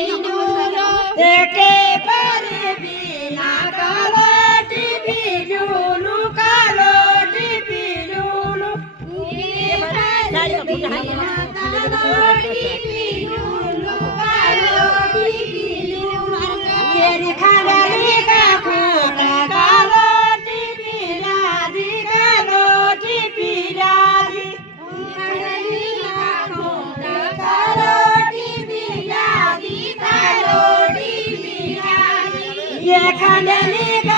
एके परी बिना कालो टिपी लुलु कालो टिपी लुलु तेरी खांडली का खोटा कालो टिपी राधी कालो टिपी राधी ये खांडली